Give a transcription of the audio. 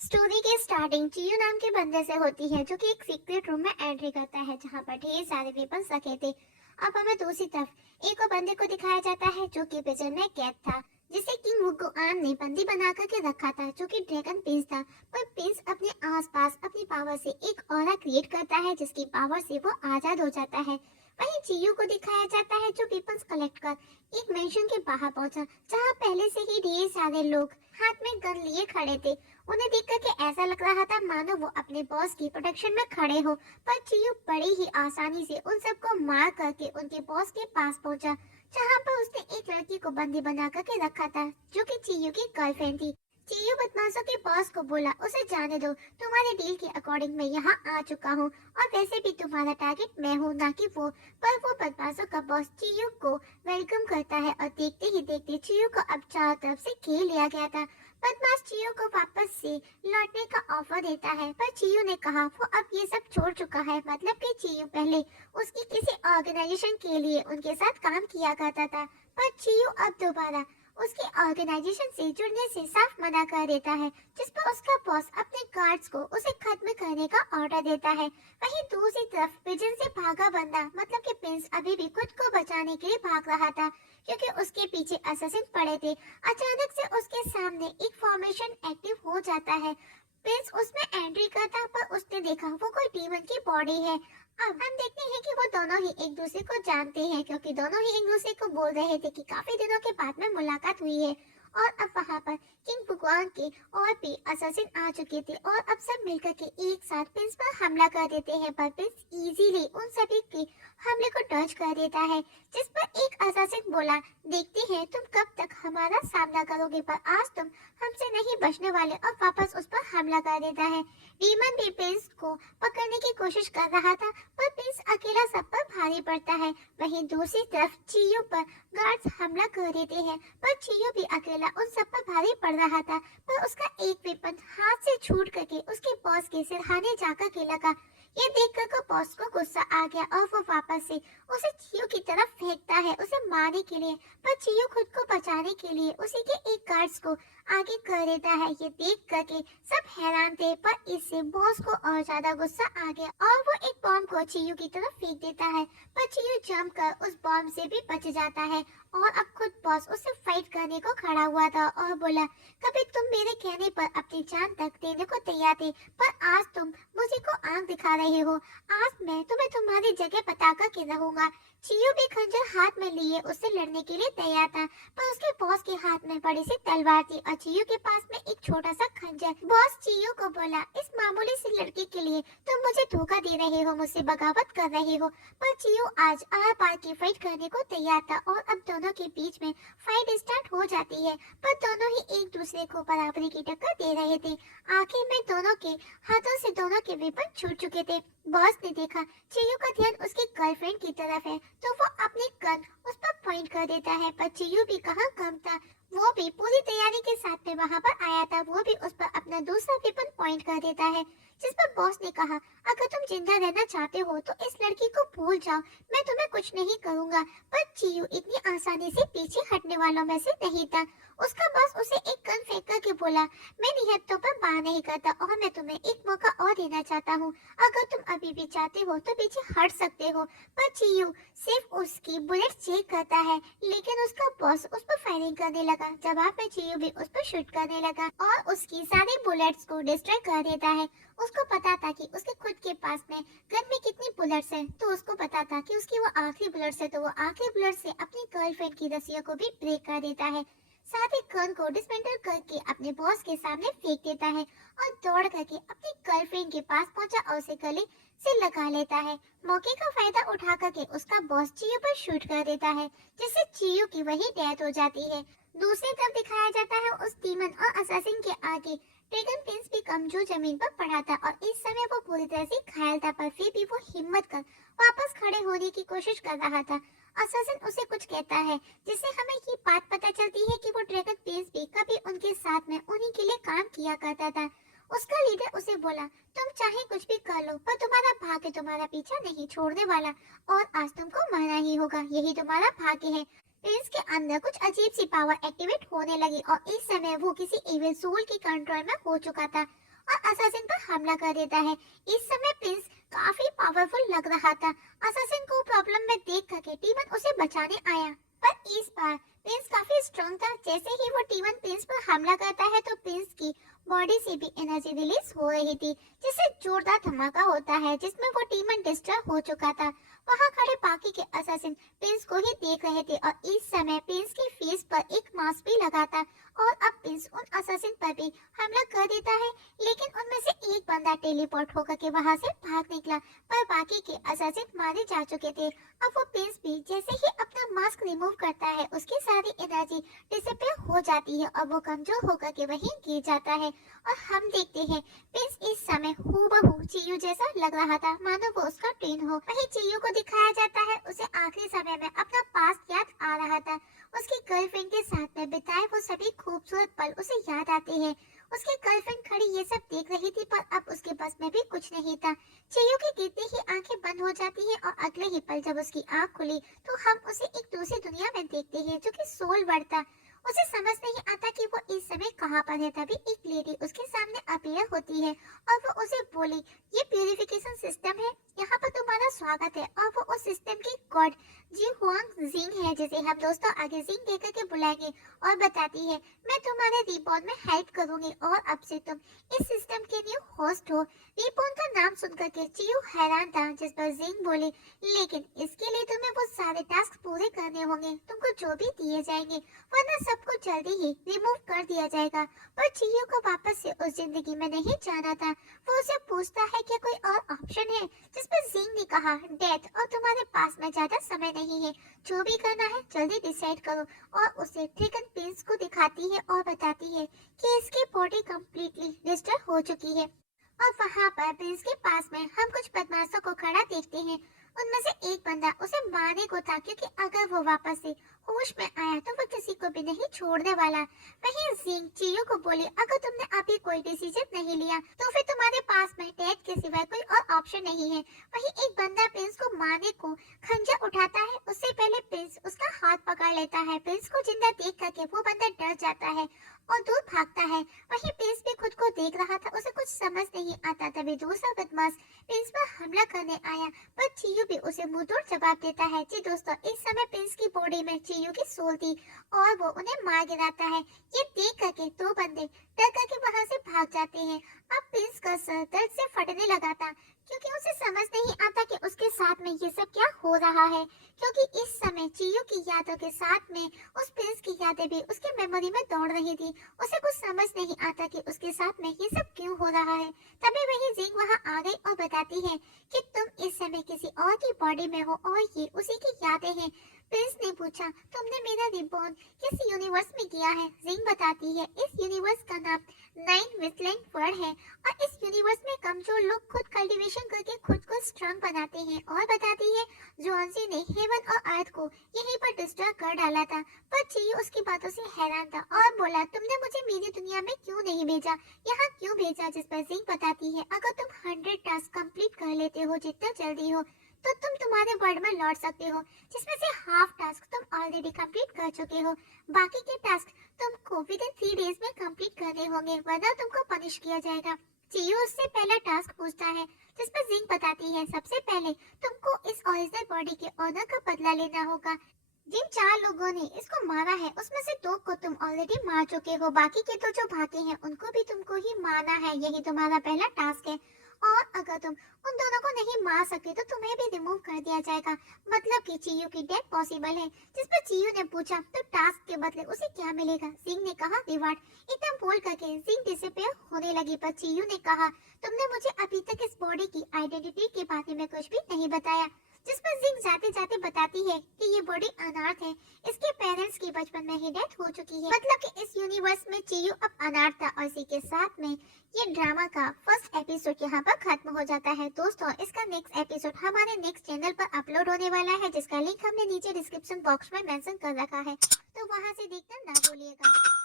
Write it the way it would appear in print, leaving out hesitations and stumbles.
Story की starting चियू नाम के बंदे से होती है जो कि एक सीक्रेट रूम में एंट्री करता है जहां पर ढेर सारे वेपन्स रखे थे। अब हमें दूसरी तरफ एक और बंदे को दिखाया जाता है जो कि प्रिजन में कैद था, जिसे किंग वुगुआन ने बंदी बना करके रखा था, जो कि ड्रैगन प्रिंस था। पर प्रिंस अपने आसपास अपनी पावर से एक ऑरा क्रिएट करता है जिसकी पावर से वो आजाद हो जाता है। वहीं चियू को दिखाया जाता है जो वेपन्स कलेक्ट कर एक मेंशन के बाहर पहुंचा, जहां पहले से ही ढेर सारे लोग हाथ में गन लिए खड़े थे। उन्हें देखकर के ऐसा लग रहा था मानो वो अपने बॉस की प्रोटेक्शन में खड़े हो। पर चियू बड़ी ही आसानी से उन सबको मार करके उनके बॉस के पास पहुंचा, जहां पर उसने एक लड़की को बंदी बना करके रखा था जो कि चियू की गर्लफ्रेंड थी। चियू बदमाशों के बॉस को बोला, उसे जाने दो, तुम्हारे डील के अकॉर्डिंग मैं यहाँ आ चुका हूँ और वैसे भी तुम्हारा टारगेट मैं हूँ ना कि वो। पर वो बदमाशों का बॉस चियू को वेलकम करता है और देखते ही देखते चियू को अब चारों तरफ से घेर लिया गया था। बदमाश चियो को वापस से लौटने का ऑफर देता है, पर चियो ने कहा वो अब ये सब छोड़ चुका है। मतलब कि चियो पहले उसकी किसी ऑर्गेनाइजेशन के लिए उनके साथ काम किया करता था, पर चियो अब दोबारा उसके ऑर्गेनाइजेशन से जुड़ने से साफ मना कर देता है, जिस पर उसका बॉस अपने गार्ड्स को उसे खत्म करने का ऑर्डर देता है। वहीं दूसरी तरफ प्रिजन से भागा बंदा मतलब कि प्रिंस अभी भी खुद को बचाने के लिए भाग रहा था, क्योंकि उसके पीछे असैसिन पड़े थे। अचानक से उसके सामने एक फॉर्मेशन एक्टिव हो जाता है। प्रिंस उसमें एंट्री करता पर उसने देखा वो कोई डीमन की बॉडी है। अब हम देखते हैं कि वो दोनों ही एक दूसरे को जानते हैं, क्योंकि दोनों ही एक दूसरे को बोल रहे थे कि काफी दिनों के बाद में मुलाकात हुई है। और अब वहां पर किंग भगवान के और भी असैसिन आ चुके थे और अब सब मिलकर के एक साथ प्रिंस पर हमला कर देते हैं। पर प्रिंस इजीली उन सभी के हमले को डॉज कर देता है, जिस पर एक असैसिन बोला, देखते हैं तुम कब तक हमारा सामना करोगे, पर आज तुम हमसे नहीं बचने वाले, और वापस उस पर हमला कर देता है। डीमन भी प्रिंस को पकड़ने की कोशिश कर रहा था, पर प्रिंस अकेला सब पर भारी पड़ता है। वहीं दूसरी तरफ चियो पर गार्ड्स हमला कर देते हैं, पर चियो भी अकेला उन सब पर भारी पड़ रहा था। पर उसका एक वेपन हाथ से छूट करके उसके बॉस के सिरहाने जाकर के लगा। ये देखकर को बॉस को गुस्सा आ गया और वो वापस से उसे चियो की तरफ फेंकता है उसे मारने के लिए। पर चियो खुद को बचाने के लिए उसी के एक गार्ड्स को आगे कर देता है। ये देख करके सब हैरान थे, पर इससे बॉस को और ज्यादा गुस्सा आ गया और वो एक बॉम्ब को चियो की तरफ फेंक देता है। पर चियो जम कर उस बॉम्ब से भी बच जाता है और अब खुद बॉस उससे फाइट करने को खड़ा हुआ था और बोला, कभी तुम मेरे कहने पर अपनी जान तक देने को तैयार थे, पर आज तुम मुझे को आंख दिखा रहे हो। आज मैं तुम्हें तुम्हारी जगह बता कर के रहूंगा। चियो भी खंजर हाथ में लिए उससे लड़ने के लिए तैयार था, पर उसके बॉस के हाथ में बड़ी सी तलवार थी और चियो के पास में एक छोटा सा खंजर। बॉस चियो को बोला, इस मामूली सी लड़की के लिए तुम मुझे धोखा दे रहे हो, मुझसे बगावत कर रहे हो। पर चियो आज आर पार की फाइट करने को तैयार था और अब दोनों के बीच में फाइट स्टार्ट हो जाती है, पर दोनों ही एक दूसरे को बराबरी की टक्कर दे रहे थे। आखिर में दोनों के हाथों से दोनों के वेपन छूट चुके थे। बॉस ने देखा चियो का ध्यान उसकी गर्लफ्रेंड की तरफ है, तो वो अपनी गन उस पर पॉइंट कर देता है। पर चियो भी कहाँ कम था, वो भी पूरी तैयारी के साथ में वहां पर आया था। वो भी उस पर अपना दूसरा वेपन पॉइंट कर देता है, जिस पर बॉस ने कहा, अगर तुम जिंदा रहना चाहते हो तो इस लड़की को भूल जाओ, मैं तुम्हें कुछ नहीं करूंगा। पर चियो इतनी आसानी से पीछे हटने वालों में से नहीं था। उसका बॉस उसे एक गन फेंक करके बोला, मैं निहत्तों पर बात नहीं करता और मैं तुम्हें एक मौका और देना चाहता हूँ। अगर तुम अभी भी चाहते हो तो पीछे हट सकते हो। पर चियो सिर्फ उसकी बुलेट चेक करता है, लेकिन उसका बॉस उस पर फायरिंग करने लगा। जवाब में चियो भी उस पर शूट करने लगा और उसकी सारी बुलेट्स को डिस्ट्रॉय कर देता है। उसको पता था कि उसके खुद के पास में गन में कितनी बुलेट्स हैं, तो उसको पता था कि उसकी वो आखिरी बुलेट्स है, तो वो आखिरी बुलेट से अपनी गर्लफ्रेंड की रस्सियों को भी ब्रेक कर देता है। साथ ही गन को डिसमेंटल करके अपने बॉस के सामने फेंक देता है और दौड़ करके अपनी गर्लफ्रेंड के पास पहुंचा और उसे गले से लगा लेता है। मौके का फायदा उठा करके उसका बॉस चियो पर शूट कर देता है, जिससे चियो की वही डेथ हो जाती है। दूसरी तरफ दिखाया जाता है उस डीमन और असैसिन के आगे ड्रैगन प्रिंस भी कमजोर जमीन पर पड़ा था और इस समय वो पूरी तरह से घायल था, पर फिर भी वो हिम्मत कर वापस खड़े होने की कोशिश कर रहा था। असैसिन उसे कुछ कहता है, जिससे हमें ये बात पता चलती है कि वो ड्रैगन प्रिंस भी कभी उनके साथ में उन्हीं के लिए काम किया करता था। उसका लीडर उसे बोला, तुम चाहे कुछ भी कर लो, पर तुम्हारा भाग्य तुम्हारा पीछा नहीं छोड़ने वाला और आज तुमको मरना ही होगा, यही तुम्हारा भाग्य है। प्रिंस के अंदर कुछ अजीब सी पावर एक्टिवेट होने लगी और इस समय वो किसी इविल सोल के कंट्रोल में हो चुका था और असासिन पर हमला कर देता है। इस समय प्रिंस काफी पावरफुल लग रहा था। असासिन को प्रॉब्लम में देख करके टीमन उसे बचाने आया, पर इस बार प्रिंस काफी स्ट्रॉन्ग था। जैसे ही वो टीमन प्रिंस पर हमला करता है तो प्रिंस की बॉडी से भी एनर्जी रिलीज हो रही थी, जिससे जोरदार धमाका होता है जिसमें वो टीमन डिस्टर्ब हो चुका था। वहाँ खड़े बाकी के असासिन प्रिंस को ही देख रहे थे और इस समय प्रिंस की फेस पर एक मास्क भी लगा था और अब प्रिंस उन असासिन पर भी हमला कर देता है। लेकिन उनमें से एक बंदा टेलीपोर्ट होकर के वहाँ से भाग निकला, पर बाकी के असासिन मारे जा चुके थे। अब वो प्रिंस भी जैसे ही अपना मास्क रिमूव करता है उसकी सारी एनर्जी डिसअपीयर हो जाती है और वो कमजोर होकर के वहीं गिर जाता है। और हम देखते हैं प्रिंस इस समय हूबहू चियू जैसा लग रहा था, मानो वो उसका ट्विन हो। वहीं चियू को दिखाया जाता है उसे आखिरी समय में अपना पास्ट याद आ रहा था। उसकी गर्लफ्रेंड के साथ में बिताए वो सभी खूबसूरत पल उसे याद आते हैं। उसकी गर्लफ्रेंड खड़ी ये सब देख रही थी, पर अब उसके बस में भी कुछ नहीं था। चियू की गिरते ही आंखें बंद हो जाती हैं और अगले ही पल जब उसकी आंख खुली तो हम उसे एक दूसरी दुनिया में देखते हैं, जो कि सोल वर्ल्ड था। उसे समझ नहीं आता कि वो इस समय कहाँ पर है। तभी एक लेडी उसके सामने अपीयर होती है और वो उसे बोली, ये प्यूरिफिकेशन सिस्टम है, यहाँ पर तुम्हारा स्वागत है। और वो उस सिस्टम की गॉड जी हुआंग जिंग है, जिसे हम दोस्तों आगे जिंग कहकर के बुलाएंगे, और बताती है मैं तुम्हारे रिबॉर्न में हेल्प करूंगी और अब से तुम इस सिस्टम के न्यू होस्ट हो। रिबॉर्न का नाम सुनकर के चियू हैरान था, जिस पर जिंग बोली, लेकिन इसके लिए तुम्हें वो सारे टास्क पूरे करने होंगे, तुमको जो भी दिए जाएंगे, वरना सबको जल्दी ही रिमूव कर दिया जाएगा। पर चियू को वापस से उस जिंदगी में नहीं जाना था। वो उसे पूछता है कि कोई और ऑप्शन है, जिस पर जिंग ने कहा डेथ, और तुम्हारे पास में ज्यादा समय नहीं है, जो भी करना है जल्दी डिसाइड करो। और उसे ड्रैगन प्रिंस को दिखाती है और बताती है कि इसकी बॉडी कम्प्लीटली डिस्टर्ब हो चुकी है। और वहाँ पर प्रिंस के पास में हम कुछ बदमाशों को खड़ा देखते हैं। उनमें से एक बंदा उसे मारने को था, क्योंकि अगर वो वापस से होश में आया तो वो किसी को भी नहीं छोड़ने वाला। वहीं जिंग चियू को बोले, अगर तुमने अभी कोई डिसीजन नहीं लिया तो फिर तुम्हारे पास में डेथ के सिवाय कोई और ऑप्शन नहीं है। वहीं एक बंदा प्रिंस को मारने को खंजर उठाता है, उससे पहले प्रिंस उसका हाथ पकड़ लेता है। प्रिंस को जिंदा देख करके वो बंदा डर जाता है और दूर भागता है। वहीं प्रिंस भी खुद को देख रहा था, उसे कुछ समझ नहीं आता। तभी दूसरा बदमाश प्रिंस पर हमला करने आया, पर चियू भी उसे मुंहतोड़ जवाब देता है। जी दोस्तों, इस समय प्रिंस की बॉडी में चियू की सोल थी और वो उन्हें मार गिराता है। ये देख करके दो बंदे डर करके वहां से भाग जाते हैं। अब प्रिंस का सर दर्द से फटने लगा था, क्योंकि उसे समझ नहीं आता कि उसके साथ में ये सब क्या हो रहा है। क्योंकि इस समय चियू की यादों के साथ में उस प्रिंस की यादें भी उसके मेमोरी में दौड़ रही थी। उसे कुछ समझ नहीं आता कि उसके साथ में ये सब क्यों हो रहा है। तभी वही जिंग वहाँ आ गई और बताती है कि तुम इस समय किसी और की बॉडी में हो और ये उसी की यादें हैं। प्रिंस ने पूछा, तुमने मेरा रिबॉर्न किस यूनिवर्स में किया है? जिंग बताती है, इस यूनिवर्स का नाम नाइन विस्लैंड वर्ल्ड है और इस यूनिवर्स में कमजोर लोग खुद कल्टीवेशन करके खुद को स्ट्रांग बनाते हैं। और बताती है, जोन्सी ने हेवन और अर्थ को यहीं पर डिस्ट्रॉय कर डाला था। पर चियू उसकी बातों से हैरान था और बोला, तुमने मुझे मेरी दुनिया में क्यों नहीं भेजा, यहाँ क्यों भेजा? जिस पर जिंग बताती है, अगर तुम 100 टास्क कंप्लीट कर लेते हो जितना जल्दी हो तो तुम तुम्हारे वर्ल्ड में लौट सकते हो, जिसमें से हाफ टास्क तुम ऑलरेडी कंप्लीट कर चुके हो। बाकी के टास्क तुमको विद इन 3 डेज में कंप्लीट करने होंगे, वरना तुमको पनिश किया जाएगा। चियू उससे पहला टास्क पूछता है, जिस पर जिंग बताती है, सबसे पहले तुमको इस ओरिजिनल बॉडी के ऑनर का बदला लेना होगा। जिन 4 लोगों ने इसको मारा है उसमें से 2 को तुम ऑलरेडी मार चुके हो, बाकी के तो जो भागे हैं उनको भी तुमको ही मारना है। यही तुम्हारा पहला टास्क है। और अगर तुम उन दोनों को नहीं मार सके तो तुम्हें भी रिमूव कर दिया जाएगा, मतलब कि चियू की डेथ पॉसिबल है। जिस पर चियू ने पूछा, तो टास्क के बदले उसे क्या मिलेगा? जिंग ने कहा, रिवार्ड। इतना बोल करके जिंग डिसअपीयर होने लगी, पर चियू ने कहा, तुमने मुझे अभी तक इस बॉडी की आइडेंटिटी के बारे में कुछ भी नहीं बताया। जिस पर जिंग जाते जाते बताती है कि ये बॉडी अनाथ है, इसके पेरेंट्स की बचपन में ही डेथ हो चुकी है, मतलब कि इस यूनिवर्स में चियू अब अनाथ था। और इसी के साथ में ये ड्रामा का फर्स्ट एपिसोड यहाँ पर खत्म हो जाता है। दोस्तों, इसका नेक्स्ट एपिसोड हमारे नेक्स्ट चैनल पर अपलोड होने वाला है, जिसका लिंक हमने नीचे डिस्क्रिप्शन बॉक्स में मेंशन कर रखा है, तो वहाँ से देखना ना भूलिएगा।